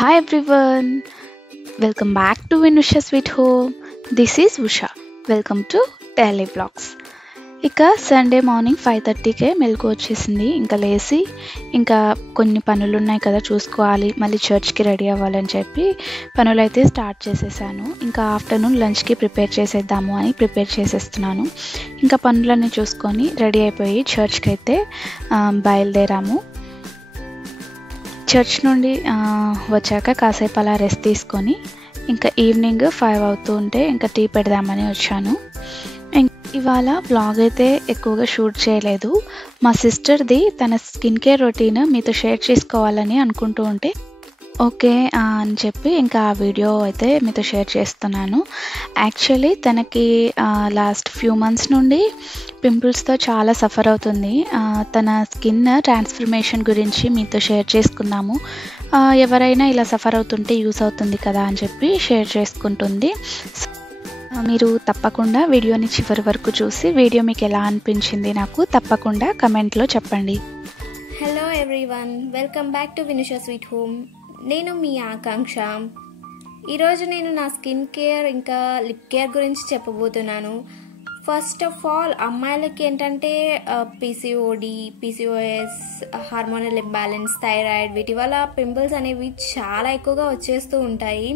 Hi everyone, welcome back to Vinusha Sweet Home. This is Usha. Welcome to Daily Vlogs. ఇక Sunday morning 5:30కే మెలకు వచ్చేసింది. ఇంకా లేచి ఇంకా కొన్ని పనులు ఉన్నాయి కదా చూసుకోవాలి, మళ్ళీ చర్చ్కి రెడీ అవ్వాలని చెప్పి పనులు అయితే స్టార్ట్ చేసేసాను. ఇంకా ఆఫ్టర్నూన్ లంచ్కి ప్రిపేర్ చేసేద్దాము అని ప్రిపేర్ చేసేస్తున్నాను. ఇంకా పనులన్నీ చూసుకొని రెడీ అయిపోయి చర్చ్కి అయితే బయలుదేరాము. చర్చ్ నుండి వచ్చాక కాసేపు అలా రెస్ట్ తీసుకొని ఇంకా ఈవినింగ్ 5 అవుతూ ఉంటే ఇంకా టీ పెడదామని వచ్చాను. ఇవాళ బ్లాగ్ అయితే ఎక్కువగా షూట్ చేయలేదు. మా సిస్టర్ది తన స్కిన్ కేర్ రొటీన్ మీతో షేర్ చేసుకోవాలని అనుకుంటూ ఉంటే ఓకే అని చెప్పి ఇంకా ఆ వీడియో అయితే మీతో షేర్ చేస్తున్నాను. యాక్చువల్లీ తనకి లాస్ట్ ఫ్యూ మంత్స్ నుండి పింపుల్స్తో చాలా సఫర్ అవుతుంది. తన స్కిన్ ట్రాన్స్ఫర్మేషన్ గురించి మీతో షేర్ చేసుకున్నాము. ఎవరైనా ఇలా సఫర్ అవుతుంటే యూస్ అవుతుంది కదా అని చెప్పి షేర్ చేసుకుంటుంది. మీరు తప్పకుండా వీడియోని చివరి వరకు చూసి వీడియో మీకు ఎలా అనిపించింది నాకు తప్పకుండా కమెంట్లో చెప్పండి. Hello everyone, welcome back to Vinusha sweet home. నేను మీ ఆకాంక్ష. ఈరోజు నేను నా స్కిన్ కేర్ ఇంకా లిప్ కేర్ గురించి చెప్పబోతున్నాను. ఫస్ట్ ఆఫ్ ఆల్, అమ్మాయిలకి ఏంటంటే PCOD, PCOS, hormonal imbalance, thyroid, వీటి వల్ల పింపుల్స్ అనేవి చాలా ఎక్కువగా వచ్చేస్తూ ఉంటాయి.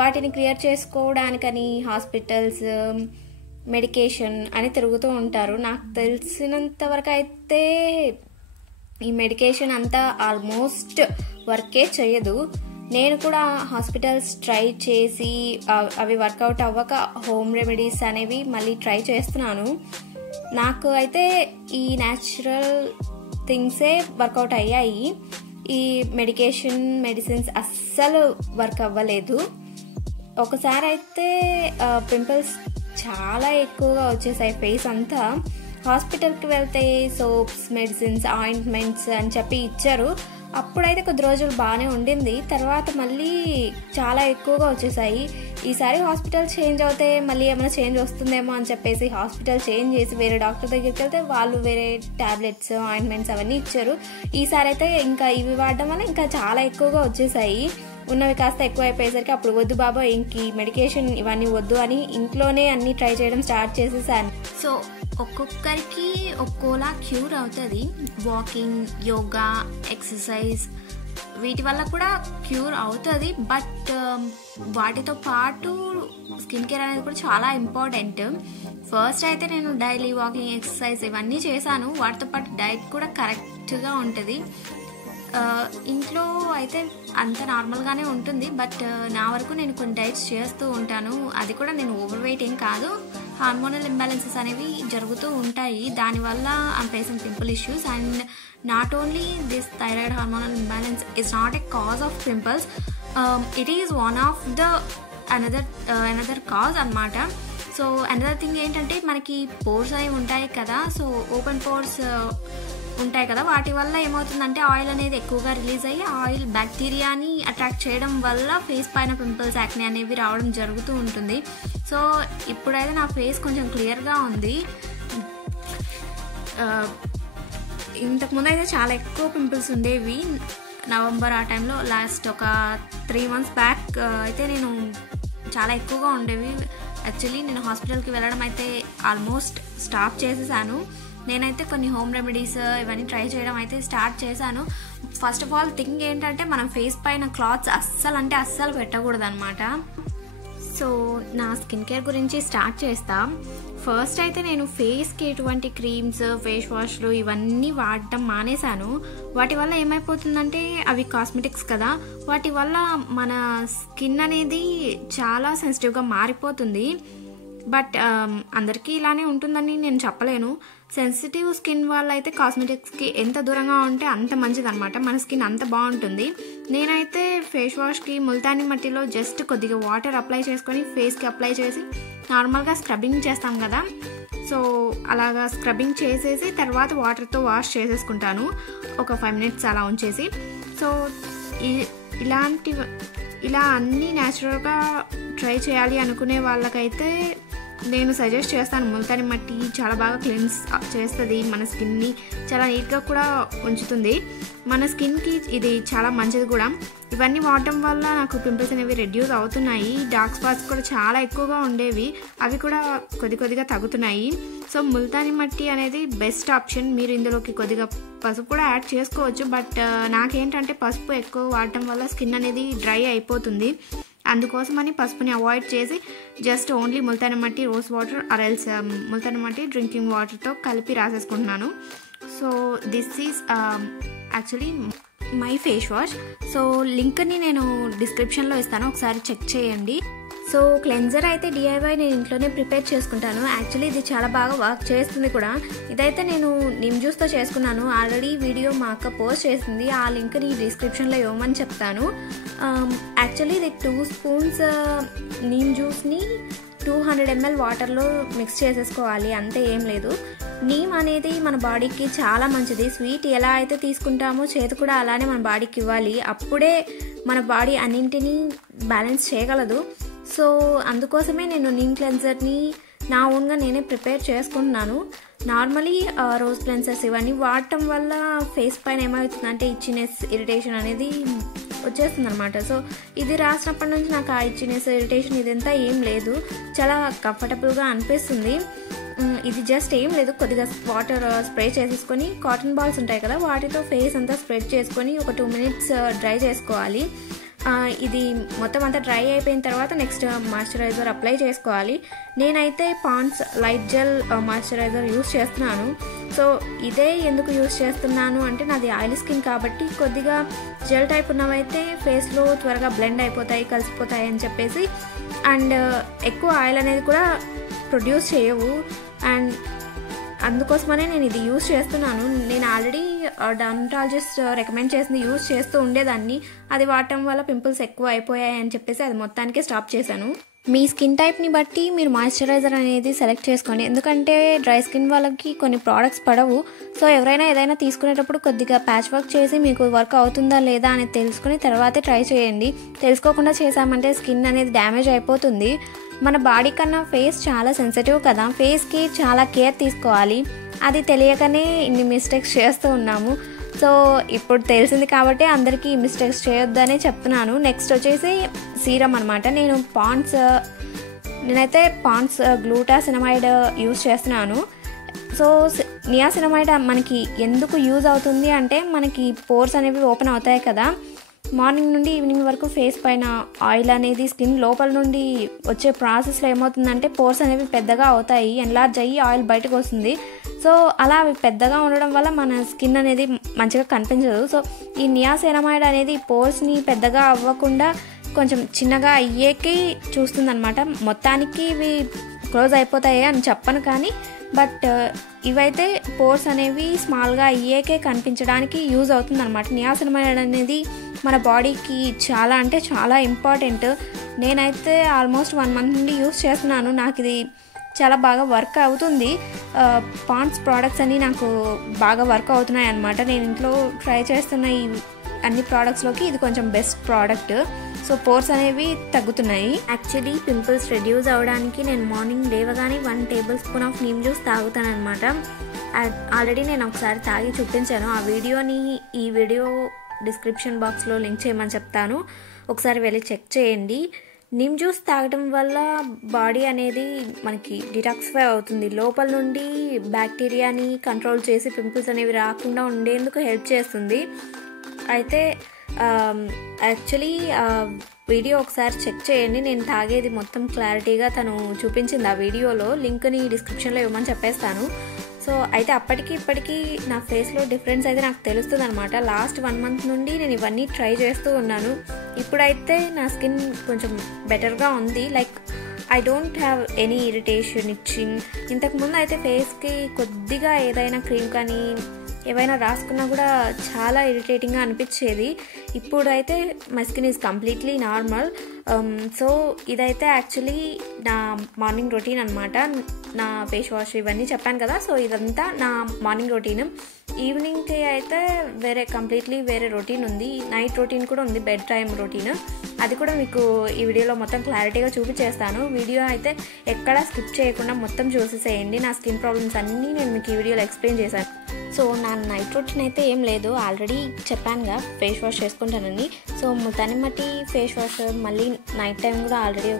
వాటిని క్లియర్ చేసుకోవడానికని హాస్పిటల్స్, మెడికేషన్ అని తిరుగుతూ ఉంటారు. నాకు తెలిసినంత వరకు అయితే ఈ మెడికేషన్ అంతా ఆల్మోస్ట్ వర్కే చేయదు. నేను కూడా హాస్పిటల్స్ ట్రై చేసి అవి వర్కౌట్ అవ్వక హోమ్ రెమెడీస్ అనేవి మళ్ళీ ట్రై చేస్తున్నాను. నాకు అయితే ఈ న్యాచురల్ థింగ్సే వర్కౌట్ అయ్యాయి. ఈ మెడిసిన్స్ అస్సలు వర్క్ అవ్వలేదు. ఒకసారి అయితే పింపుల్స్ చాలా ఎక్కువగా వచ్చేసాయి ఫేస్ అంతా. హాస్పిటల్కి వెళ్తే సోప్స్, మెడిసిన్స్, ఆయింట్మెంట్స్ అని చెప్పి ఇచ్చారు. అప్పుడైతే కొద్ది రోజులు బాగానే ఉండింది. తర్వాత మళ్ళీ చాలా ఎక్కువగా వచ్చేసాయి. ఈసారి హాస్పిటల్ చేంజ్ అవుతే మళ్ళీ ఏమైనా చేంజ్ వస్తుందేమో అని చెప్పేసి హాస్పిటల్ చేంజ్ చేసి వేరే డాక్టర్ దగ్గరికి వెళ్తే వాళ్ళు వేరే టాబ్లెట్స్, ఆయింట్మెంట్స్ అవన్నీ ఇచ్చారు. ఈసారి అయితే ఇంకా ఇవి వాడడం వల్ల ఇంకా చాలా ఎక్కువగా వచ్చేసాయి. ఉన్నవి కాస్త ఎక్కువ అయిపోయేసరికి అప్పుడు వద్దు బాబా, ఇంక మెడికేషన్ ఇవన్నీ వద్దు అని ఇంట్లోనే అన్ని ట్రై చేయడం స్టార్ట్ చేసేసాను. సో ఒక్కొక్కరికి ఒక్కోలా క్యూర్ అవుతుంది. వాకింగ్, యోగా, ఎక్సర్సైజ్ వీటి వల్ల కూడా క్యూర్ అవుతుంది. బట్ వాటితో పాటు స్కిన్ కేర్ అనేది కూడా చాలా ఇంపార్టెంట్. ఫస్ట్ అయితే నేను డైలీ వాకింగ్, ఎక్సర్సైజ్ ఇవన్నీ చేశాను. వాటితో పాటు డైట్ కూడా కరెక్ట్గా ఉంటుంది. ఇంట్లో అయితే అంత నార్మల్గానే ఉంటుంది. బట్ నా వరకు నేను కొన్ని డైట్స్ చేస్తూ ఉంటాను. అది కూడా నేను ఓవర్ వెయిట్ ఏం కాదు. హార్మోనల్ ఇంబ్యాలెన్సెస్ అనేవి జరుగుతూ ఉంటాయి. దానివల్ల I'm facing pimple issues. And not only this thyroid hormonal imbalance is not a cause of pimples. It is one of the another cause అన్నమాట. సో అనదర్ థింగ్ ఏంటంటే మనకి pores అనేవి ఉంటాయి కదా. సో ఓపెన్ పోర్స్ ఉంటాయి కదా, వాటి వల్ల ఏమవుతుందంటే ఆయిల్ అనేది ఎక్కువగా రిలీజ్ అయ్యి ఆయిల్ బ్యాక్టీరియాని అట్రాక్ట్ చేయడం వల్ల ఫేస్ పైన పింపుల్స్, యాక్నే అనేవి రావడం జరుగుతూ ఉంటుంది. సో ఇప్పుడైతే నా ఫేస్ కొంచెం క్లియర్గా ఉంది. ఇంతకుముందు అయితే చాలా ఎక్కువ పింపుల్స్ ఉండేవి. నవంబర్ ఆ టైంలో, లాస్ట్ ఒక 3 months బ్యాక్ అయితే నేను చాలా ఎక్కువగా ఉండేవి. యాక్చువల్లీ నేను హాస్పిటల్కి వెళ్ళడం అయితే ఆల్మోస్ట్ స్టాప్ చేసేసాను. నేనైతే కొన్ని హోమ్ రెమెడీస్ ఇవన్నీ ట్రై చేయడం అయితే స్టార్ట్ చేశాను. ఫస్ట్ ఆఫ్ ఆల్ థింగ్ ఏంటంటే మనం ఫేస్ పైన క్లాత్స్ అస్సలు పెట్టకూడదు అనమాట. సో నా స్కిన్ కేర్ గురించి స్టార్ట్ చేస్తా. ఫస్ట్ అయితే నేను ఫేస్కి ఎటువంటి క్రీమ్స్, ఫేస్ వాష్లు ఇవన్నీ వాడటం మానేశాను. వాటి వల్ల ఏమైపోతుందంటే అవి కాస్మెటిక్స్ కదా, వాటి వల్ల మన స్కిన్ అనేది చాలా సెన్సిటివ్గా మారిపోతుంది. బట్ అందరికీ ఇలానే ఉంటుందని నేను చెప్పలేను. సెన్సిటివ్ స్కిన్ వాళ్ళ అయితే కాస్మెటిక్స్కి ఎంత దూరంగా ఉంటే అంత మంచిది అనమాట. మన స్కిన్ అంత బాగుంటుంది. నేనైతే ఫేస్ వాష్కి ముల్తానీ మట్టిలో జస్ట్ కొద్దిగా వాటర్ అప్లై చేసుకొని ఫేస్కి అప్లై చేసి నార్మల్గా స్క్రబ్బింగ్ చేస్తాం కదా, సో అలాగా స్క్రబ్బింగ్ చేసేసి తర్వాత వాటర్తో వాష్ చేసేసుకుంటాను ఒక 5 minutes అలా ఉంచేసి. సో ఇలా అన్నీ న్యాచురల్గా ట్రై చేయాలి అనుకునే వాళ్ళకైతే నేను సజెస్ట్ చేస్తాను. ముల్తాని మట్టి చాలా బాగా క్లెన్స్ చేస్తుంది, మన స్కిన్ని చాలా నీట్గా కూడా ఉంచుతుంది, మన స్కిన్కి ఇది చాలా మంచిది కూడా. ఇవన్నీ వాడటం వల్ల నాకు పింపుల్స్ అనేవి రెడ్యూస్ అవుతున్నాయి. డార్క్ స్పాట్స్ కూడా చాలా ఎక్కువగా ఉండేవి, అవి కూడా కొద్దిగా తగ్గుతున్నాయి. సో ముల్తాని మట్టి అనేది బెస్ట్ ఆప్షన్. మీరు ఇందులోకి కొద్దిగా పసుపు కూడా యాడ్ చేసుకోవచ్చు, బట్ నాకేంటంటే పసుపు ఎక్కువ వాడటం వల్ల స్కిన్ అనేది డ్రై అయిపోతుంది. అందుకోసమని పసుపుని అవాయిడ్ చేసి జస్ట్ ఓన్లీ ముల్తాని మట్టి, రోజ్ వాటర్ ఆర్ఎల్స్ ముల్తాని మట్టి డ్రింకింగ్ వాటర్తో కలిపి రాసేసుకుంటున్నాను. So this is actually my face wash. So లింక్ని నేను డిస్క్రిప్షన్లో ఇస్తాను, ఒకసారి చెక్ చేయండి. సో క్లెన్జర్ అయితే DIY నేను ఇంట్లోనే ప్రిపేర్ చేసుకుంటాను. యాక్చువల్లీ ఇది చాలా బాగా వర్క్ చేస్తుంది కూడా. ఇదైతే నేను నిమ్ జ్యూస్తో చేసుకున్నాను. ఆల్రెడీ వీడియో మా అక్క పోస్ట్ చేసింది, ఆ లింక్ని డిస్క్రిప్షన్లో ఇవ్వమని చెప్తాను. యాక్చువల్లీ ఇది 2 స్పూన్స్ నీమ్ జ్యూస్ని 200 ml వాటర్లో మిక్స్ చేసేసుకోవాలి, అంతే, ఏం లేదు. నీమ్ అనేది మన బాడీకి చాలా మంచిది. స్వీట్ ఎలా అయితే తీసుకుంటామో చేదు కూడా అలానే మన బాడీకి ఇవ్వాలి, అప్పుడే మన బాడీ అన్నింటినీ బ్యాలెన్స్ చేయగలదు. సో అందుకోసమే నేను నీమ్ క్లెన్జర్ని నా ఓన్గా నేనే ప్రిపేర్ చేసుకుంటున్నాను. నార్మలీ రోజ్ క్లెన్సర్స్ ఇవన్నీ వాడటం వల్ల ఫేస్ పైన ఏమవుతుందంటే ఇచ్చినెస్, ఇరిటేషన్ అనేది వచ్చేస్తుంది అనమాట. సో ఇది రాసినప్పటి నుంచి నాకు ఆ ఇచ్చినెస్, ఇరిటేషన్ ఇదంతా ఏం లేదు, చాలా కంఫర్టబుల్గా అనిపిస్తుంది. ఇది జస్ట్ ఏం లేదు, కొద్దిగా వాటర్ స్ప్రే చేసేసుకొని కాటన్ బాల్స్ ఉంటాయి కదా, వాటితో ఫేస్ అంతా స్ప్రెడ్ చేసుకొని ఒక 2 minutes డ్రై చేసుకోవాలి. ఇది మొత్తం అంతా డ్రై అయిపోయిన తర్వాత నెక్స్ట్ మాయిశ్చరైజర్ అప్లై చేసుకోవాలి. నేనైతే Pond's light gel moisturizer use చేస్తున్నాను. సో ఇదే ఎందుకు యూస్ చేస్తున్నాను అంటే నాది ఆయిల్ స్కిన్ కాబట్టి కొద్దిగా జెల్ టైప్ ఉన్నవైతే ఫేస్లో త్వరగా బ్లెండ్ అయిపోతాయి, కలిసిపోతాయి అని చెప్పేసి, అండ్ ఎక్కువ ఆయిల్ అనేది కూడా ప్రొడ్యూస్ చేయవు, అండ్ అందుకోసమనే నేను ఇది యూస్ చేస్తున్నాను. నేను ఆల్రెడీ డర్మటాలజిస్ట్ రికమెండ్ చేసింది యూస్ చేస్తూ ఉండేదాన్ని, అది వాడటం వల్ల పింపుల్స్ ఎక్కువ అయిపోయాయి అని చెప్పేసి అది మొత్తానికి స్టాప్ చేశాను. మీ స్కిన్ టైప్ని బట్టి మీరు మాయిశ్చరైజర్ అనేది సెలెక్ట్ చేసుకోండి, ఎందుకంటే డ్రై స్కిన్ వాళ్ళకి కొన్ని ప్రోడక్ట్స్ పడవు. సో ఎవరైనా ఏదైనా తీసుకునేటప్పుడు కొద్దిగా ప్యాచ్ వర్క్ చేసి మీకు వర్క్ అవుతుందా లేదా అనేది తెలుసుకుని తర్వాతే ట్రై చేయండి. తెలుసుకోకుండా చేసామంటే స్కిన్ అనేది డ్యామేజ్ అయిపోతుంది. మన బాడీ కన్నా ఫేస్ చాలా సెన్సిటివ్ కదా, ఫేస్కి చాలా కేర్ తీసుకోవాలి, అది తెలియకనే ఇన్ని మిస్టేక్స్ చేస్తూ ఉన్నాము. సో ఇప్పుడు తెలిసింది కాబట్టి అందరికీ ఈ మిస్టేక్స్ చేయొద్దనే చెప్తున్నాను. నెక్స్ట్ వచ్చేసి సీరం అనమాట. నేనైతే పాండ్స్ గ్లూటాసినమైడ్ యూజ్ చేస్తున్నాను. సో నియాసినమైడ్ మనకి ఎందుకు యూజ్ అవుతుంది అంటే మనకి పోర్స్ అనేవి ఓపెన్ అవుతాయి కదా, మార్నింగ్ నుండి ఈవినింగ్ వరకు ఫేస్ పైన ఆయిల్ అనేది స్కిన్ లోపల నుండి వచ్చే ప్రాసెస్లో ఏమవుతుందంటే పోర్స్ అనేవి పెద్దగా అవుతాయి, ఎన్లార్జ్ అయ్యి ఆయిల్ బయటకు వస్తుంది. సో అలా అవి పెద్దగా ఉండడం వల్ల మన స్కిన్ అనేది మంచిగా కనిపించదు. సో ఈ నియాసినమైడ్ అనేది పోర్స్ని పెద్దగా అవ్వకుండా కొంచెం చిన్నగా అయ్యేకి చూస్తుందన్నమాట. మొత్తానికి ఇవి క్లోజ్ అయిపోతాయి అని చెప్పను కానీ, బట్ ఇవైతే పోర్స్ అనేవి స్మాల్గా అయ్యేకే కనిపించడానికి యూజ్ అవుతుందన్నమాట. నియాసినమైడ్ అనేది మన బాడీకి చాలా అంటే చాలా ఇంపార్టెంట్. నేనైతే ఆల్మోస్ట్ 1 month నుండి యూజ్ చేస్తున్నాను, నాకు ఇది చాలా బాగా వర్క్ అవుతుంది. పాండ్స్ ప్రోడక్ట్స్ అన్నీ నాకు బాగా వర్క్ అవుతున్నాయి అన్నమాట. నేను ఇంట్లో ట్రై చేస్తున్న ఈ అన్ని ప్రోడక్ట్స్లోకి ఇది కొంచెం బెస్ట్ ప్రోడక్ట్. సో పోర్స్ అనేవి తగ్గుతున్నాయి. యాక్చువల్లీ పింపుల్స్ రెడ్యూస్ అవ్వడానికి నేను మార్నింగ్ లేవగానే 1 tablespoon ఆఫ్ నీమ్ జ్యూస్ తాగుతాను అనమాట. ఆల్రెడీ నేను ఒకసారి తాగి చూపించాను, ఆ వీడియోని ఈ వీడియో డిస్క్రిప్షన్ బాక్స్లో లింక్ చేయమని చెప్తాను, ఒకసారి వెళ్ళి చెక్ చేయండి. నిమ్ జ్యూస్ తాగడం వల్ల బాడీ అనేది మనకి డిటాక్సిఫై అవుతుంది, లోపల నుండి బ్యాక్టీరియాని కంట్రోల్ చేసి పింపుల్స్ అనేవి రాకుండా ఉండేందుకు హెల్ప్ చేస్తుంది. అయితే యాక్చువల్లీ వీడియో ఒకసారి చెక్ చేయండి, నేను తాగేది మొత్తం క్లారిటీగా తను చూపించింది ఆ వీడియోలో, లింక్ని డిస్క్రిప్షన్లో ఇవ్వమని చెప్పేస్తాను. సో అయితే అప్పటికి ఇప్పటికీ నా ఫేస్లో డిఫరెన్స్ అయితే నాకు తెలుస్తుంది అనమాట. లాస్ట్ 1 month నుండి నేను ఇవన్నీ ట్రై చేస్తూ ఉన్నాను. ఇప్పుడైతే నా స్కిన్ కొంచెం బెటర్గా ఉంది, like I don't have any irritation, itching. ఇంతకుముందు అయితే ఫేస్కి కొద్దిగా ఏదైనా క్రీమ్ కానీ ఏవైనా రాసుకున్నా కూడా చాలా ఇరిటేటింగ్గా అనిపించేది. ఇప్పుడైతే my skin is completely normal. So ఇదైతే యాక్చువల్లీ నా మార్నింగ్ రొటీన్ అనమాట. నా ఫేస్ వాష్ ఇవన్నీ చెప్పాను కదా, సో ఇదంతా నా మార్నింగ్ రొటీన్. ఈవినింగ్కి అయితే కంప్లీట్లీ వేరే రొటీన్ ఉంది. నైట్ రొటీన్ కూడా ఉంది, బెడ్ టైమ్ రొటీన్. అది కూడా మీకు ఈ వీడియోలో మొత్తం క్లారిటీగా చూపించేస్తాను. వీడియో అయితే ఎక్కడా స్కిప్ చేయకుండా మొత్తం చూసేసేయండి. నా స్కిన్ ప్రాబ్లమ్స్ అన్నీ నేను మీకు ఈ వీడియోలో ఎక్స్ప్లెయిన్ చేశాను. సో నా నైట్ రొటీన్ అయితే ఏం లేదు, ఆల్రెడీ చెప్పానుగా ఫేస్ వాష్ చేసుకుంటానని. So Multani mitti face wash మళ్ళీ నైట్ టైం కూడా ఆల్రెడీ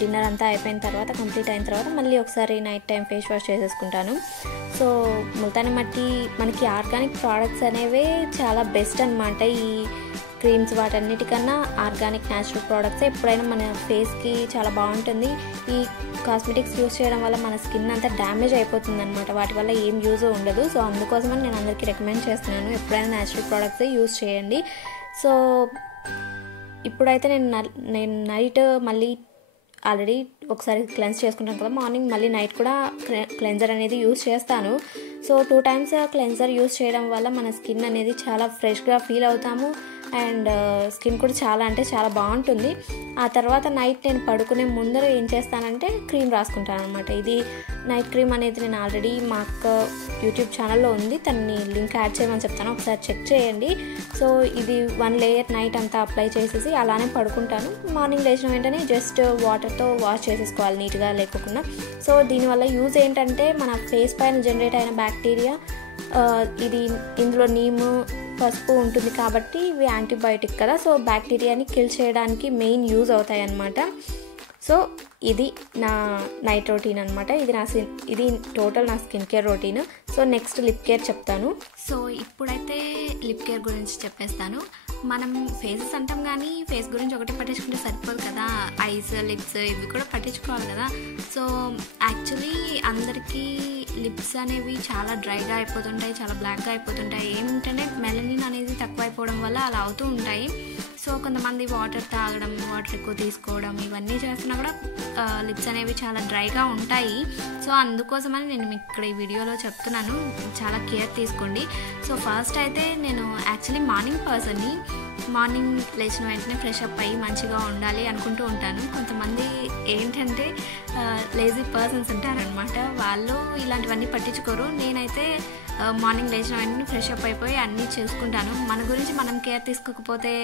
డిన్నర్ అంతా అయిపోయిన తర్వాత కంప్లీట్ అయిన తర్వాత మళ్ళీ ఒకసారి నైట్ టైం ఫేస్ వాష్ చేసేసుకుంటాను. సో ముల్తానీ మట్టి మనకి ఆర్గానిక్ ప్రోడక్ట్స్ అనేవే చాలా బెస్ట్ అనమాట. ఈ క్రీమ్స్ వాటన్నిటికన్నా ఆర్గానిక్ న్యాచురల్ ప్రోడక్ట్స్ ఎప్పుడైనా మన ఫేస్కి చాలా బాగుంటుంది. ఈ కాస్మెటిక్స్ యూస్ చేయడం వల్ల మన స్కిన్ అంతా డ్యామేజ్ అయిపోతుంది అనమాట. వాటి వల్ల ఏం యూజ్ ఉండదు. సో అందుకోసమని నేను అందరికీ రికమెండ్ చేస్తున్నాను, ఎప్పుడైనా న్యాచురల్ ప్రోడక్ట్సే యూస్ చేయండి. సో ఇప్పుడైతే నేను నైట్ మళ్ళీ ఆల్రెడీ ఒకసారి క్లెన్స్ చేసుకుంటాను కదా, మార్నింగ్ మళ్ళీ నైట్ కూడా క్లెన్జర్ అనేది యూస్ చేస్తాను. సో 2 times క్లెన్జర్ యూస్ చేయడం వల్ల మన స్కిన్ అనేది చాలా ఫ్రెష్గా ఫీల్ అవుతాము. అండ్ స్కిన్ కూడా చాలా అంటే చాలా బాగుంటుంది. ఆ తర్వాత నైట్ నేను పడుకునే ముందర ఏం చేస్తానంటే క్రీమ్ రాసుకుంటాను అనమాట. ఇది నైట్ క్రీమ్ అనేది నేను ఆల్రెడీ మా అక్క యూట్యూబ్ ఛానల్లో ఉంది, తనని లింక్ యాడ్ చేయమని చెప్తాను, ఒకసారి చెక్ చేయండి. సో ఇది 1 layer నైట్ అంతా అప్లై చేసేసి అలానే పడుకుంటాను. మార్నింగ్ లేచిన వెంటనే జస్ట్ వాటర్తో వాష్ చేసేసుకోవాలి నీట్గా లేకుండా. సో దీనివల్ల యూజ్ ఏంటంటే మన ఫేస్ పైన జనరేట్ అయిన బ్యాక్టీరియా, ఇందులో నీము పసుపు ఉంటుంది కాబట్టి ఇవి యాంటీబయాటిక్ కదా, సో బ్యాక్టీరియాని కిల్ చేయడానికి మెయిన్ యూజ్ అవుతాయి అన్నమాట. సో ఇది నా నైట్ రొటీన్ అనమాట. ఇది టోటల్ నా skin care routine. So next lip care చెప్తాను. సో ఇప్పుడైతే లిప్ కేర్ గురించి చెప్పేస్తాను. మనం ఫేసెస్ అంటాం కానీ ఫేస్ గురించి ఒకటి పట్టించుకుంటే సరిపోదు కదా, ఐస్, లిప్స్ ఇవి కూడా పట్టించుకోవాలి కదా. సో యాక్చువల్లీ అందరికీ లిప్స్ అనేవి చాలా డ్రైగా అయిపోతుంటాయి, చాలా బ్లాక్గా అయిపోతుంటాయి. ఏమిటంటే మెలనిన్ అనేది తక్కువ అయిపోవడం వల్ల అలా అవుతూ ఉంటాయి. సో కొంతమంది వాటర్ తాగడం, వాటర్ ఎక్కువ తీసుకోవడం ఇవన్నీ చేస్తున్నా కూడా లిప్స్ అనేవి చాలా డ్రైగా ఉంటాయి. సో అందుకోసమని నేను మీకు ఇక్కడ ఈ వీడియోలో చెప్తున్నాను, చాలా కేర్ తీసుకోండి. సో ఫస్ట్ అయితే నేను యాక్చువల్లీ మార్నింగ్ పర్సన్ని. మార్నింగ్ లేచిన వెంటనే ఫ్రెష్ అప్ అయ్యి మంచిగా ఉండాలి అనుకుంటూ ఉంటాను. కొంతమంది ఏంటంటే లేజీ పర్సన్స్ ఉంటారనమాట, వాళ్ళు ఇలాంటివన్నీ పట్టించుకోరు. నేనైతే మార్నింగ్ లేచిన వెంటనే ఫ్రెష్ అప్ అయిపోయి అన్నీ చేసుకుంటాను. మన గురించి మనం కేర్ తీసుకోకపోతే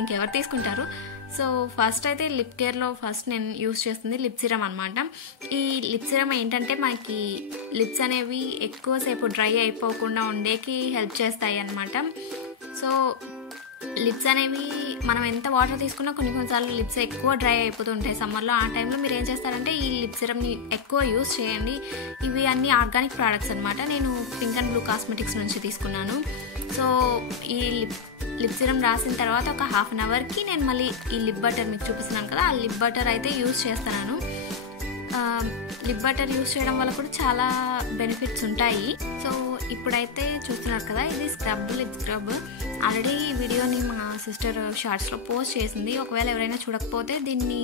ఇంకెవరు తీసుకుంటారు. సో ఫస్ట్ అయితే లిప్ కేర్లో ఫస్ట్ నేను యూస్ చేస్తుంది లిప్ సిరమ్ అనమాట. ఈ లిప్ సిరమ్ ఏంటంటే మనకి లిప్స్ అనేవి ఎక్కువసేపు డ్రై అయిపోకుండా ఉండేకి హెల్ప్ చేస్తాయి అన్నమాట. సో లిప్స్ అనేవి మనం ఎంత వాటర్ తీసుకున్నా కొన్నిసార్లు లిప్స్ ఎక్కువ డ్రై అయిపోతుంటాయి సమ్మర్లో. ఆ టైంలో మీరు ఏం చేస్తారంటే ఈ లిప్ సిరమ్ని ఎక్కువ యూస్ చేయండి. ఇవి అన్ని ఆర్గానిక్ ప్రోడక్ట్స్ అనమాట. నేను పింక్ అండ్ బ్లూ కాస్మెటిక్స్ నుంచి తీసుకున్నాను. సో ఈ లిప్ సిరమ్ రాసిన తర్వాత ఒక 1/2 hourకి నేను మళ్ళీ ఈ లిప్ బటర్ మీకు చూపిస్తున్నాను కదా, ఆ లిప్ బటర్ అయితే యూస్ చేస్తున్నాను. లిప్ బటర్ యూస్ చేయడం వల్ల కూడా చాలా బెనిఫిట్స్ ఉంటాయి. సో ఇప్పుడైతే చూస్తున్నారు కదా, ఇది లిప్ స్క్రబ్. ఆల్రెడీ ఈ వీడియోని మా సిస్టర్ షార్ట్స్లో పోస్ట్ చేసింది. ఒకవేళ ఎవరైనా చూడకపోతే దీన్ని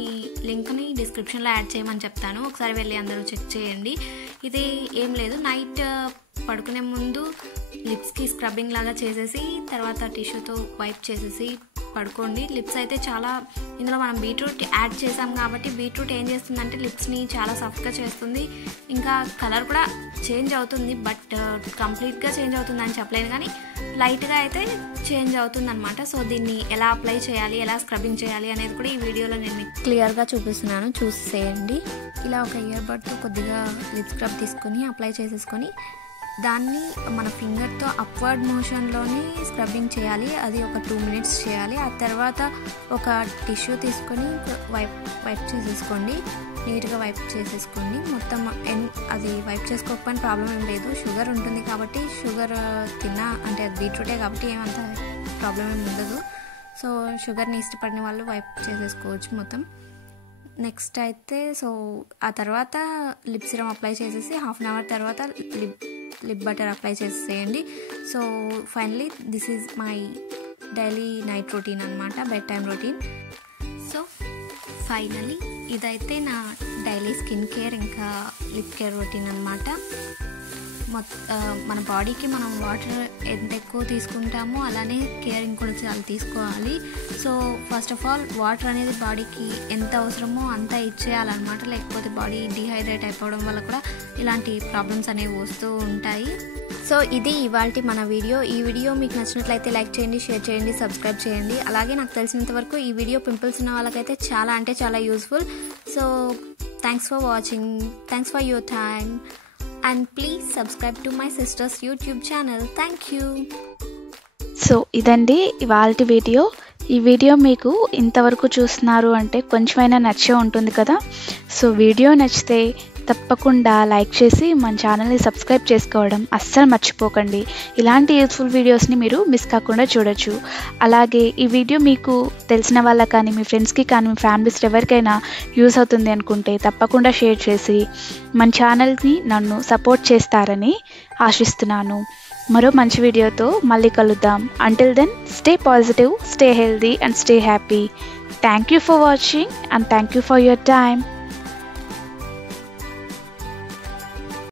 లింక్ని డిస్క్రిప్షన్లో యాడ్ చేయమని చెప్తాను, ఒకసారి వెళ్ళి అందరూ చెక్ చేయండి. ఇది ఏం లేదు, నైట్ పడుకునే ముందు లిప్స్కి స్క్రబ్బింగ్ లాగా చేసేసి తర్వాత టిష్యూతో వైప్ చేసేసి పడుకోండి. లిప్స్ అయితే చాలా, ఇందులో మనం బీట్రూట్ యాడ్ చేసాం కాబట్టి బీట్రూట్ ఏం చేస్తుందంటే లిప్స్ని చాలా సాఫ్ట్గా చేస్తుంది. ఇంకా కలర్ కూడా చేంజ్ అవుతుంది, బట్ కంప్లీట్గా చేంజ్ అవుతుంది అని చెప్పలేను కానీ లైట్గా అయితే చేంజ్ అవుతుంది అనమాట. సో దీన్ని ఎలా అప్లై చేయాలి, ఎలా స్క్రబ్బింగ్ చేయాలి అనేది కూడా ఈ వీడియోలో నేను క్లియర్గా చూపిస్తున్నాను, చూసేయండి. ఇలా ఒక ఇయర్ బడ్తో కొద్దిగా లిప్ స్క్రబ్ తీసుకొని అప్లై చేసేసుకొని దాన్ని మన ఫింగర్తో అప్వర్డ్ మోషన్లోనే స్క్రబ్బింగ్ చేయాలి. అది ఒక 2 minutes చేయాలి. ఆ తర్వాత ఒక టిష్యూ తీసుకొని వైప్ చేసేసుకోండి, నీట్గా వైప్ చేసేసుకోండి మొత్తం. అది వైప్ చేసుకోకపోయినా ప్రాబ్లం ఏం లేదు, షుగర్ ఉంటుంది కాబట్టి షుగర్ తిన్నా అంటే అది బీట్రూటే కాబట్టి ఏమంత ప్రాబ్లం ఏమి ఉండదు. సో షుగర్ని ఇష్టపడిన వాళ్ళు వైప్ చేసేసుకోవచ్చు మొత్తం. నెక్స్ట్ అయితే సో ఆ తర్వాత లిప్ సిరమ్ అప్లై చేసేసి 1/2 hour తర్వాత లిప్ బటర్ అప్లై చేసేయండి. So finally this is my daily night routine అనమాట, bed time routine. So finally ఇదైతే నా డైలీ స్కిన్ కేర్ ఇంకా లిప్ కేర్ రొటీన్ అనమాట. మన బాడీకి మనం వాటర్ ఎంత ఎక్కువ తీసుకుంటామో అలానే కేరింగ్ కూడా చాలా తీసుకోవాలి. So first of all water అనేది బాడీకి ఎంత అవసరమో అంత ఇచ్చేయాలన్నమాట. లేకపోతే బాడీ డిహైడ్రేట్ అయిపోవడం వల్ల కూడా ఇలాంటి ప్రాబ్లమ్స్ అనేవి వస్తూ ఉంటాయి. సో ఇది ఇవాల్టి మన వీడియో. ఈ వీడియో మీకు నచ్చినట్లయితే లైక్ చేయండి, షేర్ చేయండి, సబ్స్క్రైబ్ చేయండి. అలాగే నాకు తెలిసినంత వరకు ఈ వీడియో పింపుల్స్ ఉన్న వాళ్ళకైతే చాలా అంటే చాలా useful. So thanks for watching, thanks for your time, and please subscribe to my sisters YouTube channel. Thank you. So ఇదండి ఇవాల్టి వీడియో. ఈ వీడియో మీకు ఇంతవరకు చూస్తున్నారు అంటే కొంచెమైనా నచ్చే ఉంటుంది కదా. సో వీడియో నచ్చితే తప్పకుండా లైక్ చేసి మన ఛానల్ని సబ్స్క్రైబ్ చేసుకోవడం అస్సలు మర్చిపోకండి. ఇలాంటి యూస్ఫుల్ వీడియోస్ని మీరు మిస్ కాకుండా చూడొచ్చు. అలాగే ఈ వీడియో మీకు తెలిసిన వాళ్ళకి కానీ, మీ ఫ్రెండ్స్కి కానీ, మీ ఫ్యామిలీస్ ఎవరికైనా యూస్ అవుతుంది అనుకుంటే తప్పకుండా షేర్ చేసి మన ఛానల్ని నన్ను సపోర్ట్ చేస్తారని ఆశిస్తున్నాను. మరో మంచి వీడియోతో మళ్ళీ కలుద్దాం. Until then stay positive, stay healthy and stay happy. Thank you for watching and thank you for your time.